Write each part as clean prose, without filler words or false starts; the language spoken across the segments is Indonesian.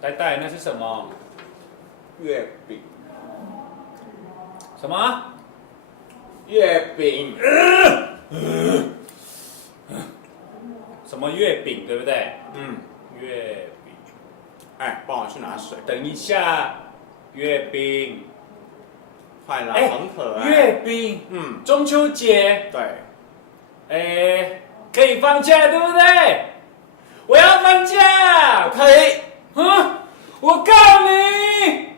呆呆，那是什么？月饼，什么？月饼，什么月饼，对不对？嗯，月饼。哎，帮我去拿水，等一下，月饼。快啦，哎很可爱。月饼。嗯，中秋节，对，哎，可以放假，对不对？我要放假。可以。我告你。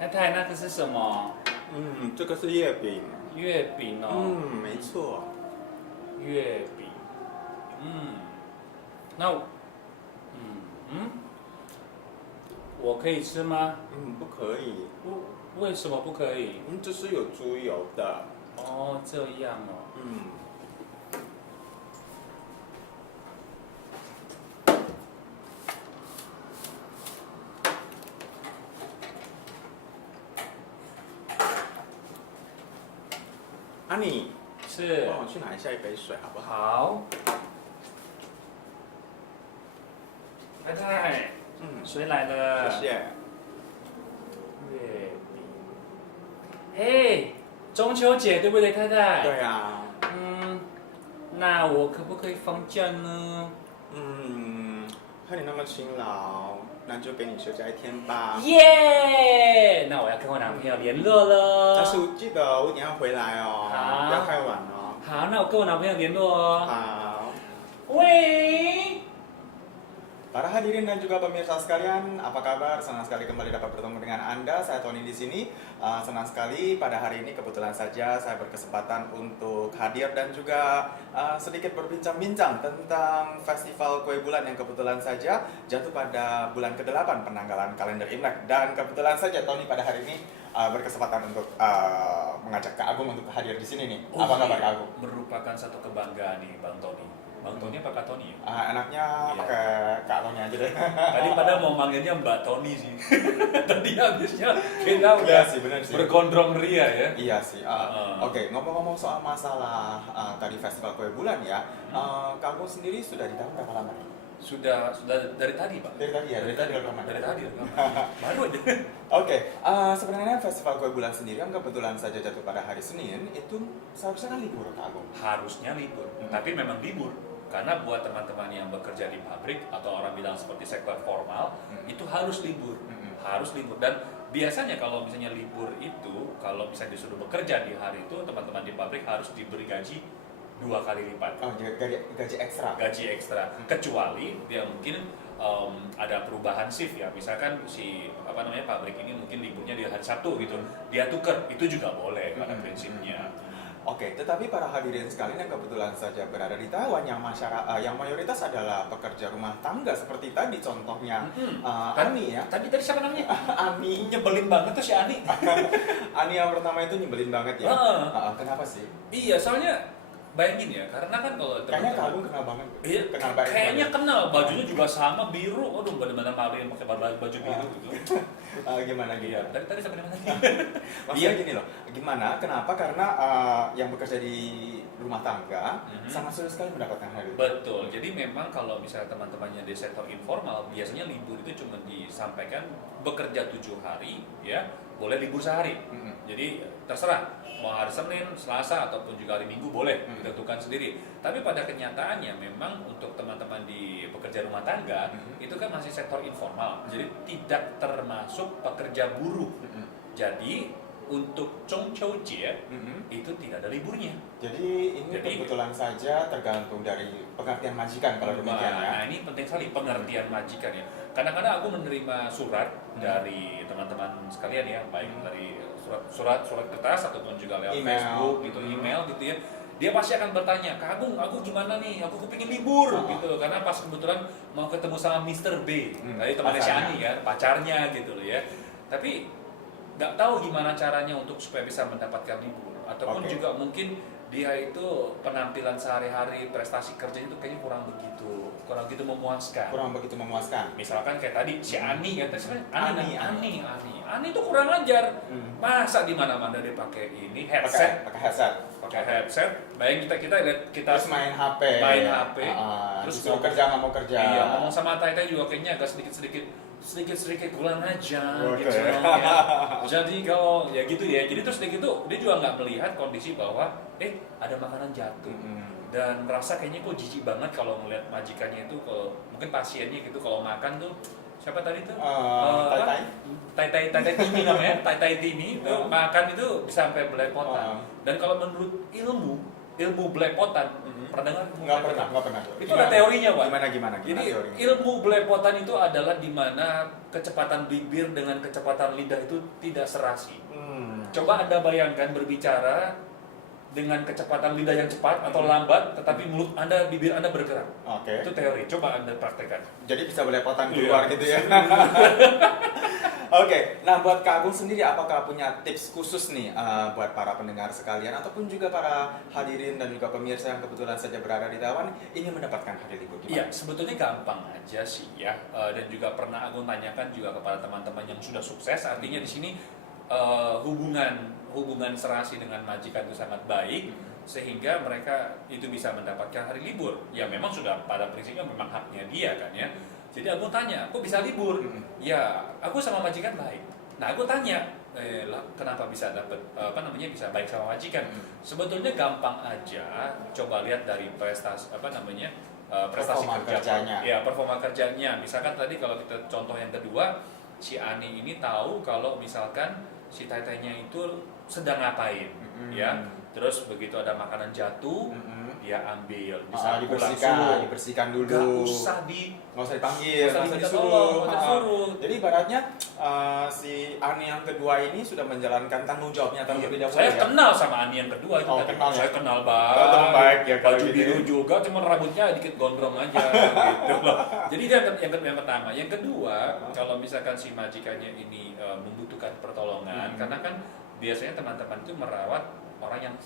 太太，那个是什么？嗯，这个是月饼。月饼哦。嗯，没错。月饼。那我，我可以吃吗？嗯，不可以。为什么不可以？这是有猪油的。哦，这样哦。嗯。安妮，是。帮我去拿一下一杯水好不好？好。太太，水来了。谢谢。月饼。哎，中秋节对不对，太太？对啊。那我可不可以放假呢？看你那么勤劳，那就给你休假1天吧。耶！那我要跟我男朋友联络了。但是记得5点要回来哦，好不要太晚哦。好，那我跟我男朋友联络哦。好。喂。Para hadirin dan juga pemirsa sekalian, apa kabar? Senang sekali kembali dapat bertemu dengan Anda. Saya Tony di sini. Senang sekali pada hari ini kebetulan saja saya berkesempatan untuk hadir dan juga sedikit berbincang-bincang tentang festival kue bulan yang kebetulan saja jatuh pada bulan ke-8 penanggalan kalender Imlek. Dan kebetulan saja Tony pada hari ini berkesempatan untuk mengajak Kak Agung untuk hadir di sini nih. Apa kabar Kak Agung? Merupakan satu kebanggaan nih Bang Tony. Bang Tony apa Kak Tony? Enaknya pakai Kak Tony aja deh. Tadi pada mau manggilnya Mbak Tony sih. Tadi habisnya kita udah sih, bener sih. bergondrong ria ya. Iya sih. Oke, ngomong-ngomong soal masalah tadi festival kue bulan ya, Kak Agung sendiri sudah di tahun berapa lama? Sudah dari tadi Pak. Dari tadi ya, dari tadi rekaman. Dari tadi rekaman. Baru aja. Oke, sebenarnya festival kue bulan sendiri yang kebetulan saja jatuh pada hari Senin itu seharusnya kan libur Kak Agung. Harusnya libur, tapi memang libur. Karena buat teman-teman yang bekerja di pabrik atau orang bilang seperti sektor formal, itu harus libur. Harus libur. Dan biasanya kalau misalnya libur itu, kalau misalnya disuruh bekerja di hari itu, teman-teman di pabrik harus diberi gaji 2 kali lipat. Oh, gaji ekstra. Gaji ekstra. Kecuali dia mungkin ada perubahan shift ya. Misalkan si pabrik ini mungkin liburnya di hari Sabtu gitu. Dia tuker, itu juga boleh pada prinsipnya. Oke, tetapi para hadirin sekalian yang kebetulan saja berada di Taiwan yang mayoritas adalah pekerja rumah tangga seperti tadi contohnya Ani ya. Tadi siapa namanya? Ani. Nyebelin banget tuh si Ani. Ani yang pertama itu nyebelin banget ya. Kenapa sih? Iya, soalnya bayangin ya, karena kan kalau kayaknya Kak Agung kenal banget. Iya, kenal banget. Kayaknya kenal, bajunya juga sama biru. Waduh, benar-benar malu yang pakai baju biru gitu. Gimana gitu? Iya, tadi sampai mana tadi? Maksudnya gini loh, gimana? Kenapa? Karena yang bekerja di rumah tangga sangat sulit sekali mendapatkan hal itu. Betul. Jadi memang kalau misalnya teman-temannya di sektor informal, biasanya libur itu cuma disampaikan bekerja 7 hari, ya, boleh libur sehari. Jadi terserah mau hari Senin, Selasa ataupun juga hari Minggu boleh ditentukan sendiri. Tapi pada kenyataannya memang untuk teman-teman di pekerja rumah tangga itu kan masih sektor informal, jadi tidak termasuk pekerja buruh. Jadi untuk Chongqiujie itu tidak ada liburnya. Jadi ini kebetulan saja tergantung dari pengertian majikan kalau demikian ya. Nah ini penting sekali pengertian majikan ya. Kadang-kadang aku menerima surat dari teman-teman sekalian ya, baik dari surat kertas ataupun juga lewat email. Facebook gitu, email gitu ya. Dia pasti akan bertanya, Kak Agung, aku gimana nih? Aku kepingin libur gitu, karena pas kebetulan mau ketemu sama Mr. B, tadi temannya si Ani ya, pacarnya gitu loh ya. Tapi nggak tahu gimana caranya untuk supaya bisa mendapatkan libur, ataupun juga mungkin dia itu penampilan sehari-hari, prestasi kerjanya itu kayaknya kurang begitu memuaskan. Kurang begitu memuaskan. Misalkan kayak tadi si Ani kan, Ani. Ani itu kurang ajar. Masa di mana-mana dia pakai ini headset, pakai headset. Bayang kita lihat kita terus main HP. Terus mau kerja nggak mau kerja. Iya, ngomong sama Tai juga kayaknya agak sedikit kurang aja Okay. gitu ya. Jadi kalau ya gitu ya, jadi terus dia juga nggak melihat kondisi bahwa ada makanan jatuh dan merasa kayaknya kok jijik banget kalau ngeliat majikannya itu, kalau mungkin pasiennya gitu kalau makan tuh siapa tadi tuh Tai Tini namanya, Tai Tini itu makan itu bisa sampai belepotan. Dan kalau menurut ilmu belepotan, pernah dengar? Nggak pernah. Itu ada teorinya, Pak. Gimana Jadi teorinya? ilmu belepotan itu adalah di mana kecepatan bibir dengan kecepatan lidah itu tidak serasi. Coba Anda bayangkan berbicara dengan kecepatan lidah yang cepat atau lambat, tetapi bibir Anda bergerak. Oke. Itu teori. Coba Anda praktekkan. Jadi bisa belepotan keluar gitu ya. Oke, nah buat Kak Agung sendiri, apakah punya tips khusus nih buat para pendengar sekalian ataupun juga para hadirin dan juga pemirsa yang kebetulan saja berada di Taiwan ingin mendapatkan hari libur? Iya, sebetulnya gampang aja sih ya. Dan juga pernah Agung tanyakan juga kepada teman-teman yang sudah sukses. Artinya di sini hubungan serasi dengan majikan itu sangat baik, sehingga mereka itu bisa mendapatkan hari libur. Ya memang sudah pada prinsipnya memang haknya dia kan ya. Jadi aku tanya, kok bisa libur? Ya, aku sama majikan baik. Nah, aku tanya, kenapa bisa dapat bisa baik sama majikan? Sebetulnya gampang aja. Coba lihat dari prestasi prestasi kerjanya. Ya, performa kerjanya. Misalkan tadi kalau kita contoh yang kedua, si Ani ini tahu kalau misalkan si Tai-Tai-nya itu sedang ngapain, ya. Terus begitu ada makanan jatuh, dia ambil, bisa dibersihkan dulu. Nggak usah dipanggil, nggak usah disuruh. Jadi ibaratnya si Ani yang kedua ini sudah menjalankan tanggung jawabnya terlebih dahulu. Saya kenal sama Ani yang kedua itu. Saya kenal banget. Teman baik ya, baju biru juga, cuma rambutnya dikit gondrong aja gitu loh. Jadi itu yang pertama. Yang kedua, kalau misalkan si majikannya ini membutuhkan pertolongan, karena kan biasanya teman-teman itu merawat orang yang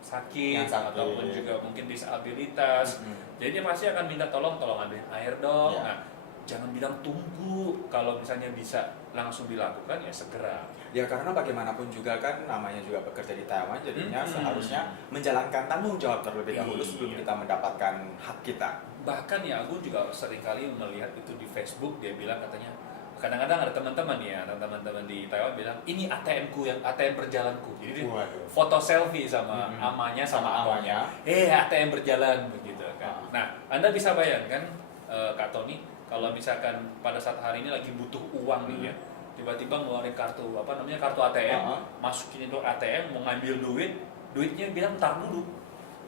sakit ataupun juga mungkin disabilitas. Jadi dia pasti akan minta tolong ambilin air dong. Nah, jangan bilang tunggu, kalau misalnya bisa langsung dilakukan ya segera. Ya karena bagaimanapun juga kan namanya juga bekerja di Taiwan, jadinya seharusnya menjalankan tanggung jawab terlebih dahulu sebelum kita mendapatkan hak kita. Bahkan ya aku juga seringkali melihat itu di Facebook, dia bilang katanya kadang-kadang ada teman-teman di Taiwan bilang ini ATM-ku, yang ATM berjalanku. Jadi foto selfie sama amanya sama awalnya. ATM berjalan begitu kan. Nah, Anda bisa bayangkan Kak Tony, kalau misalkan pada saat hari ini lagi butuh uang nih ya, tiba-tiba ngeluarin kartu ATM, masukin itu ATM, mau ngambil duitnya bilang tar dulu.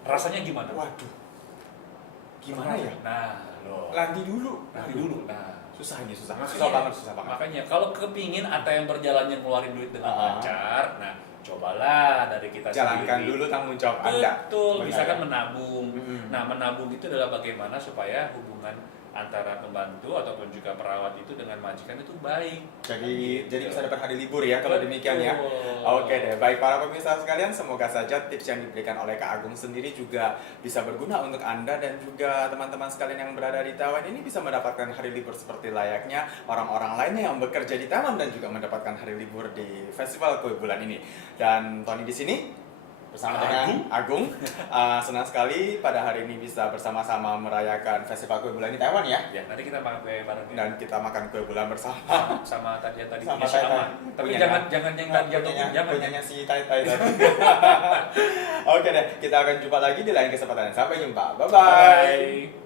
Rasanya gimana? Waduh. Gimana ya? Nah, Nanti dulu. Nah, susah banget. Makanya kalau kepingin ATM berjalannya ngeluarin duit dengan lancar, nah cobalah dari kita jalankan sendiri. dulu tanggung jawab Anda. Betul, misalkan menabung. Nah, menabung itu adalah bagaimana supaya hubungan antara pembantu ataupun juga perawat itu dengan majikan itu baik. Jadi bisa dapat hari libur ya kalau demikian ya. Oke deh, baik para pemirsa sekalian, semoga saja tips yang diberikan oleh Kak Agung sendiri juga bisa berguna untuk Anda dan juga teman-teman sekalian yang berada di Taiwan ini bisa mendapatkan hari libur seperti layaknya orang-orang lainnya yang bekerja di Taiwan dan juga mendapatkan hari libur di Festival Kue Bulan ini. Dan Tony di sini bersama dengan Agung. Senang sekali pada hari ini bisa bersama-sama merayakan Festival Kue Bulan di Taiwan ya. Ya, nanti kita makan kue bareng. Dan kita makan kue bulan bersama. Sama tadi sama Tai-Tai. Tapi jangan punyanya si Tai-Tai tadi. Oke deh, kita akan jumpa lagi di lain kesempatan. Sampai jumpa. Bye-bye.